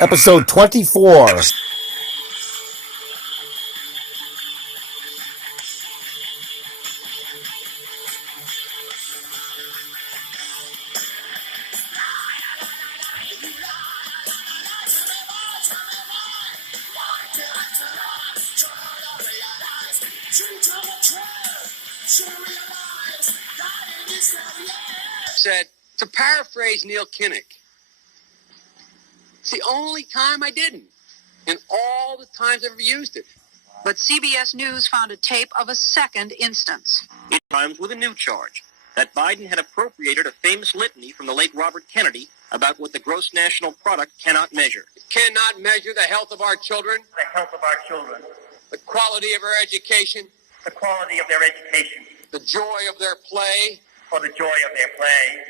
Episode 24. Said, to paraphrase Neil Kinnock, it's the only time I didn't, and all the times I've ever used it. But CBS News found a tape of a second instance. It rhymes with a new charge, that Biden had appropriated a famous litany from the late Robert Kennedy about what the gross national product cannot measure. It cannot measure the health of our children, The health of our children, the quality of our education, the quality of their education, the joy of their play, or the joy of their play.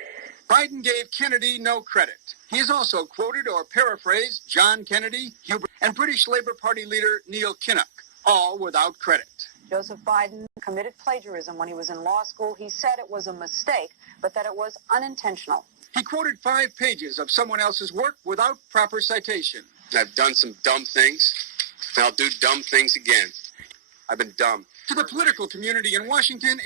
Biden gave Kennedy no credit. He has also quoted or paraphrased John Kennedy, Hubert, and British Labour Party leader Neil Kinnock, all without credit. Joseph Biden committed plagiarism when he was in law school. He said it was a mistake, but that it was unintentional. He quoted 5 pages of someone else's work without proper citation. I've done some dumb things, and I'll do dumb things again. I've been dumb. To the political community in Washington,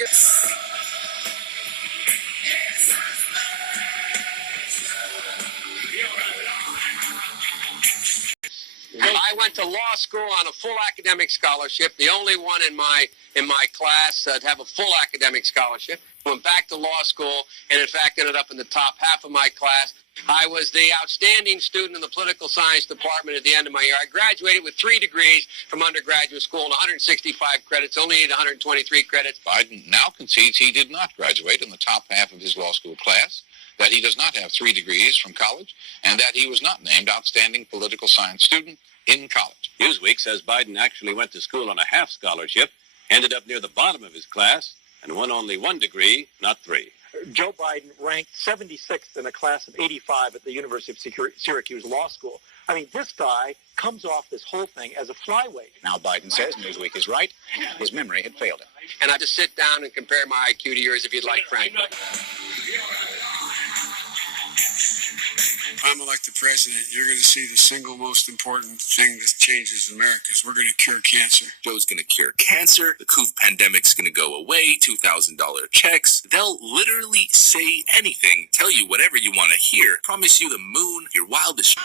I went to law school on a full academic scholarship, the only one in my class to have a full academic scholarship. Went back to law school and, in fact, ended up in the top half of my class. I was the outstanding student in the political science department at the end of my year. I graduated with 3 degrees from undergraduate school and 165 credits, only needed 123 credits. Biden now concedes he did not graduate in the top half of his law school class, that he does not have 3 degrees from college, and that he was not named outstanding political science student in college. Newsweek says Biden actually went to school on a half scholarship, ended up near the bottom of his class, and won only 1 degree, not 3. Joe Biden ranked 76th in a class of 85 at the University of Syracuse Law School. I mean, this guy comes off this whole thing as a flyweight. Now Biden says Newsweek is right. His memory had failed him. And I just sit down and compare my IQ to yours if you'd like, Frank. If I'm elected president, you're going to see the single most important thing that changes America is we're going to cure cancer. Joe's going to cure cancer. The COVID pandemic's going to go away. $2,000 checks. They'll literally say anything, tell you whatever you want to hear, promise you the moon, your wildest...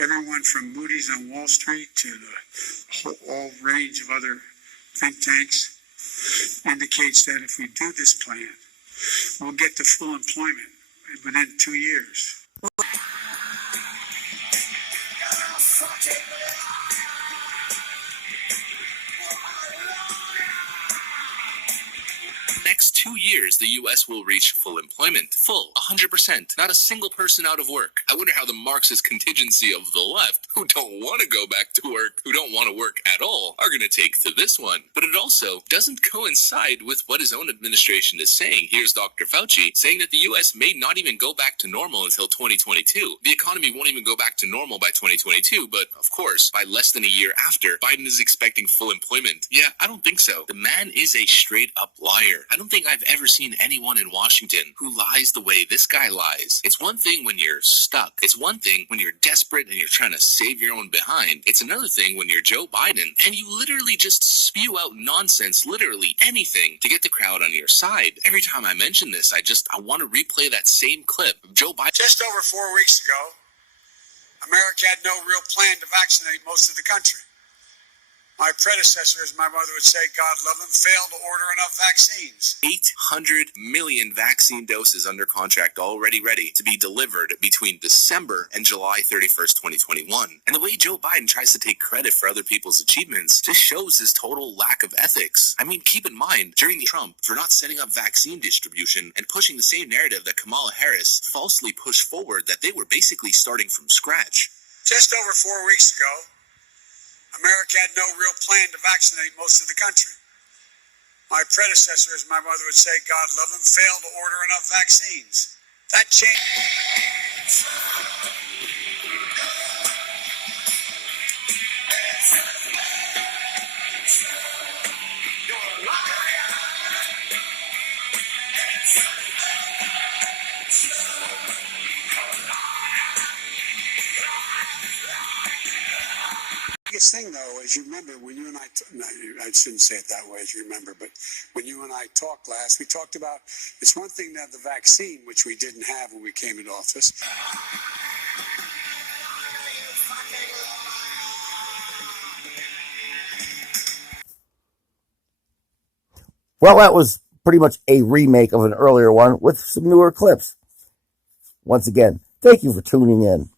Everyone from Moody's on Wall Street to the whole range of other think tanks indicates that if we do this plan, we'll get to full employment within 2 years. Next 2 years, the U.S. will reach full employment. Full, 100%. Not a single person out of work. I wonder how the Marxist contingency of the left, who don't want to go back to work, who don't want to work at all, are going to take to this one. But it also doesn't coincide with what his own administration is saying. Here's Dr. Fauci saying that the U.S. may not even go back to normal until 2022. The economy won't even go back to normal by 2022, but of course, by less than a year after, Biden is expecting full employment. Yeah, I don't think so. The man is a straight-up liar. I don't think I've ever seen anyone in Washington who lies the way this guy lies. It's one thing when you're stuck. It's one thing when you're desperate and you're trying to save your own behind. It's another thing when you're Joe Biden and you literally just spew out nonsense, literally anything, to get the crowd on your side. Every time I mention this, I want to replay that same clip of Joe Biden. Just over 4 weeks ago, America had no real plan to vaccinate most of the country. My predecessor, as my mother would say, God love them, failed to order enough vaccines. 800 million vaccine doses under contract already ready to be delivered between December and July 31st, 2021. And the way Joe Biden tries to take credit for other people's achievements just shows his total lack of ethics. I mean, keep in mind, during the Trump for not setting up vaccine distribution and pushing the same narrative that Kamala Harris falsely pushed forward, that they were basically starting from scratch. Just over 4 weeks ago, America had no real plan to vaccinate most of the country. My predecessor, as my mother would say, God love them, failed to order enough vaccines. That changed. The biggest thing, though, as you remember, when you and I shouldn't say it that way, as you remember, but when you and I talked last, we talked about it's one thing to have the vaccine, which we didn't have when we came into office. Well, that was pretty much a remake of an earlier one with some newer clips. Once again, thank you for tuning in.